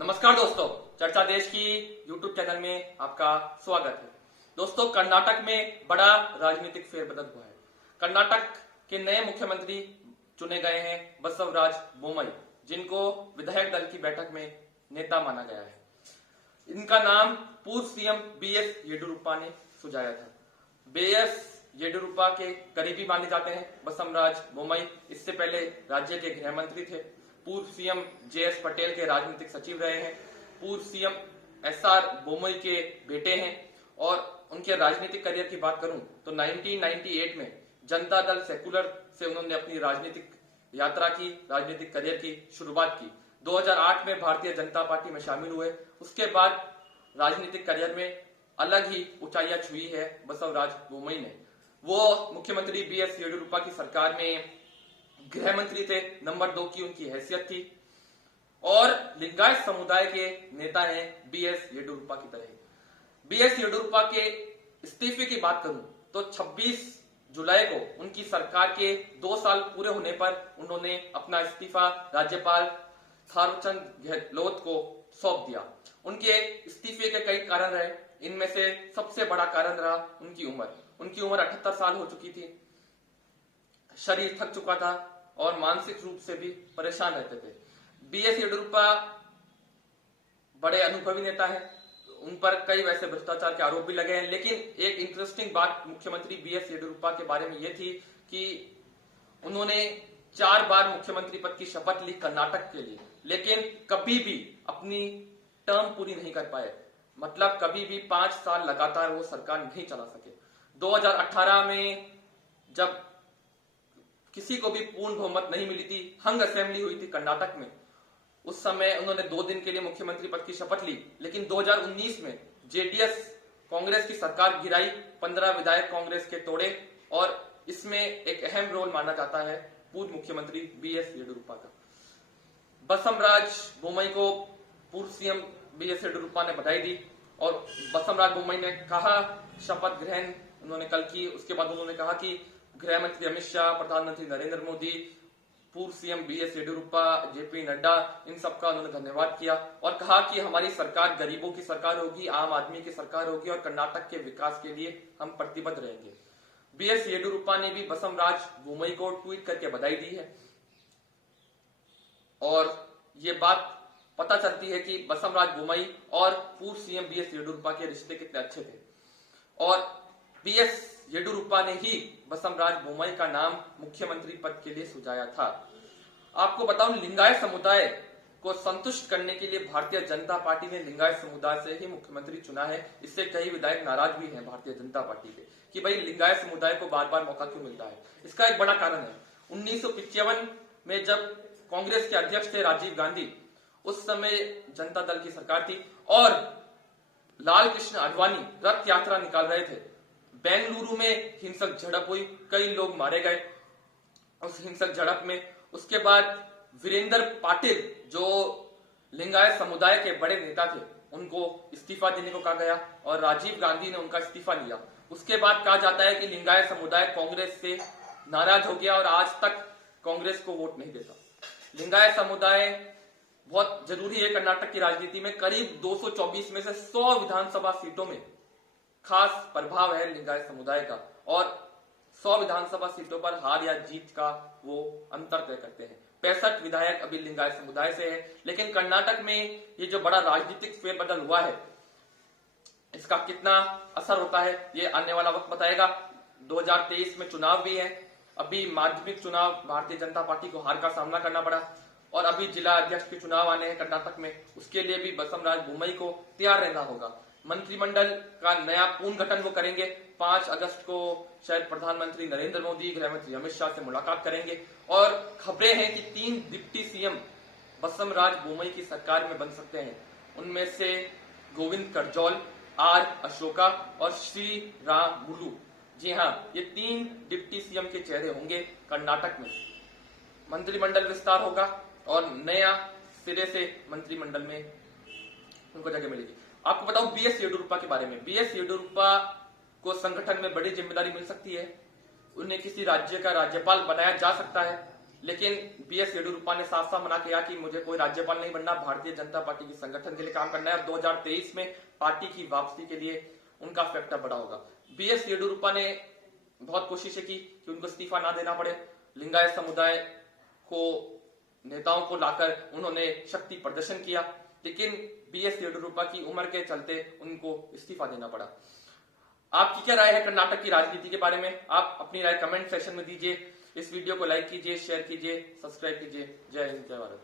नमस्कार दोस्तों, चर्चा देश की यूट्यूब चैनल में आपका स्वागत है। दोस्तों, कर्नाटक में बड़ा राजनीतिक फेरबदल हुआ है। कर्नाटक के नए मुख्यमंत्री चुने गए हैं बसवराज बोम्मई, जिनको विधायक दल की बैठक में नेता माना गया है। इनका नाम पूर्व सीएम बीएस येडियुरप्पा ने सुझाया था। बीएस येडियुरप्पा के करीबी माने जाते हैं बसवराज बोम्मई। इससे पहले राज्य के गृह मंत्री थे। पूर्व सीएम जेएस पटेल के राजनीतिक सचिव रहे हैं। पूर्व सीएम एसआर बोम्मई के बेटे हैं। और उनके राजनीतिक करियर की बात करूं तो 1998 में जनता दल सेकुलर से उन्होंने अपनी राजनीतिक यात्रा की, राजनीतिक करियर की शुरुआत की। 2008 में भारतीय जनता पार्टी में शामिल हुए। उसके बाद राजनीतिक करियर में अलग ही ऊंचाइयां छुई है बसवराज बोम्मई ने। वो मुख्यमंत्री बीएस येडियुरप्पा की सरकार में गृह मंत्री थे। नंबर 2 की उनकी हैसियत थी और लिंगायत समुदाय के नेता हैं बीएस येडियुरप्पा की तरह। बीएस येडियुरप्पा के इस्तीफे की बात करूं तो 26 जुलाई को उनकी सरकार के 2 साल पूरे होने पर उन्होंने अपना इस्तीफा राज्यपाल थावरचंद गहलोत को सौंप दिया। उनके इस्तीफे के कई कारण रहे। इनमें से सबसे बड़ा कारण रहा उनकी उम्र। उनकी उम्र 78 साल हो चुकी थी। शरीर थक चुका था और मानसिक रूप से भी परेशान रहते थे। बीएस येडियुरप्पा बड़े अनुभवी नेता हैं। उन पर कई वैसे भ्रष्टाचार के आरोप भी लगे हैं। लेकिन एक इंटरेस्टिंग बात मुख्यमंत्री बीएस येडियुरप्पा के बारे में यह थी कि उन्होंने 4 बार मुख्यमंत्री पद की शपथ ली कर्नाटक के लिए, लेकिन कभी भी अपनी टर्म पूरी नहीं कर पाए। मतलब कभी भी 5 साल लगातार वो सरकार नहीं चला सके। 2018 में जब किसी को भी पूर्ण बहुमत नहीं मिली थी, हंग असेंबली हुई थी कर्नाटक में, उस समय उन्होंने 2 दिन के लिए मुख्यमंत्री पद की शपथ ली। लेकिन 2019 में जेडीएस कांग्रेस की सरकार गिराई, 15 विधायक कांग्रेस के तोड़े और इसमें एक अहम रोल माना जाता है पूर्व मुख्यमंत्री बीएस येडियुरप्पा का। बसवराज बोम्मई को पूर्व सीएम बीएस येडियुरप्पा ने बधाई दी और बसवराज बोम्मई ने कहा, शपथ ग्रहण उन्होंने कल की। उसके बाद उन्होंने कहा कि गृह मंत्री अमित शाह, प्रधानमंत्री नरेंद्र मोदी, पूर्व CM BS Yediyurappa, JP Nadda, इन सबका उन्होंने धन्यवाद किया और कहा कि हमारी सरकार गरीबों की सरकार होगी, आम आदमी की सरकार होगी और कर्नाटक के विकास के लिए हम प्रतिबद्ध रहेंगे। बीएस येडियुरप्पा ने भी बसवराज बोम्मई को ट्वीट करके बधाई दी है और ये बात पता चलती है कि बसवराज बोम्मई और पूर्व सीएम बीएस येडियुरप्पा के रिश्ते कितने अच्छे थे। और बीएस येडियुरप्पा ने ही बसवराज बोम्मई का नाम मुख्यमंत्री पद के लिए सुझाया था। आपको बताऊं, लिंगायत समुदाय को संतुष्ट करने के लिए भारतीय जनता पार्टी ने लिंगायत समुदाय से ही मुख्यमंत्री चुना है। इससे कई विधायक नाराज भी हैं भारतीय जनता पार्टी के कि भाई लिंगायत समुदाय को बार बार मौका क्यों मिलता है। इसका एक बड़ा कारण है 1955 में जब कांग्रेस के अध्यक्ष थे राजीव गांधी, उस समय जनता दल की सरकार थी और लाल कृष्ण आडवाणी रथ यात्रा निकाल रहे थे। बेंगलुरु में हिंसक झड़प हुई, कई लोग मारे गए उस हिंसक झड़प में। उसके बाद वीरेंद्र पाटिल जो लिंगायत समुदाय के बड़े नेता थे, उनको इस्तीफा देने को कहा गया और राजीव गांधी ने उनका इस्तीफा लिया। उसके बाद कहा जाता है कि लिंगायत समुदाय कांग्रेस से नाराज हो गया और आज तक कांग्रेस को वोट नहीं देता। लिंगायत समुदाय बहुत जरूरी है कर्नाटक की राजनीति में। करीब 224 में से 100 विधानसभा सीटों में खास प्रभाव है लिंगायत समुदाय का और 100 विधानसभा सीटों पर हार या जीत का वो अंतर तय करते हैं। 65 विधायक अभी लिंगायत समुदाय से है। लेकिन कर्नाटक में ये जो बड़ा राजनीतिक फेरबदल हुआ है, इसका कितना असर होता है ये आने वाला वक्त बताएगा। 2023 में चुनाव भी है। अभी माध्यमिक चुनाव भारतीय जनता पार्टी को हार का सामना करना पड़ा और अभी जिला अध्यक्ष के चुनाव आने हैं कर्नाटक में। उसके लिए भी बसवराज बोम्मई को तैयार रहना होगा। मंत्रिमंडल का नया पूर्ण गठन वो करेंगे। 5 अगस्त को शायद प्रधानमंत्री नरेंद्र मोदी, गृह मंत्री अमित शाह से मुलाकात करेंगे और खबरें हैं कि 3 डिप्टी सीएम बसवराज बोम्मई की सरकार में बन सकते हैं। उनमें से गोविंद करजोल, आर अशोका और श्री राम मुलू। जी हाँ, ये 3 डिप्टी सीएम के चेहरे होंगे कर्नाटक में। मंत्रिमंडल विस्तार होगा और नया सिरे से मंत्रिमंडल में उनको जगह मिलेगी। आपको बताऊं बीएस येडियुरप्पा के बारे में। बीएस येडियुरप्पा को संगठन में बड़ी जिम्मेदारी मिल सकती है। उन्हें किसी राज्य का राज्यपाल बनाया जा सकता है लेकिन बीएस येडियुरप्पा ने साफ साफ मना किया कि मुझे कोई राज्यपाल नहीं बनना, भारतीय जनता पार्टी के संगठन के लिए काम करना है और 2023 में पार्टी की वापसी के लिए उनका फैक्टर बड़ा होगा। बीएस येडियुरप्पा ने बहुत कोशिशें की कि उनको इस्तीफा ना देना पड़े। लिंगायत समुदाय को नेताओं को लाकर उन्होंने शक्ति प्रदर्शन किया, लेकिन बीएस येडियुरप्पा की उम्र के चलते उनको इस्तीफा देना पड़ा। आपकी क्या राय है कर्नाटक की राजनीति के बारे में? आप अपनी राय कमेंट सेक्शन में दीजिए। इस वीडियो को लाइक कीजिए, शेयर कीजिए, सब्सक्राइब कीजिए। जय हिंद, जय भारत।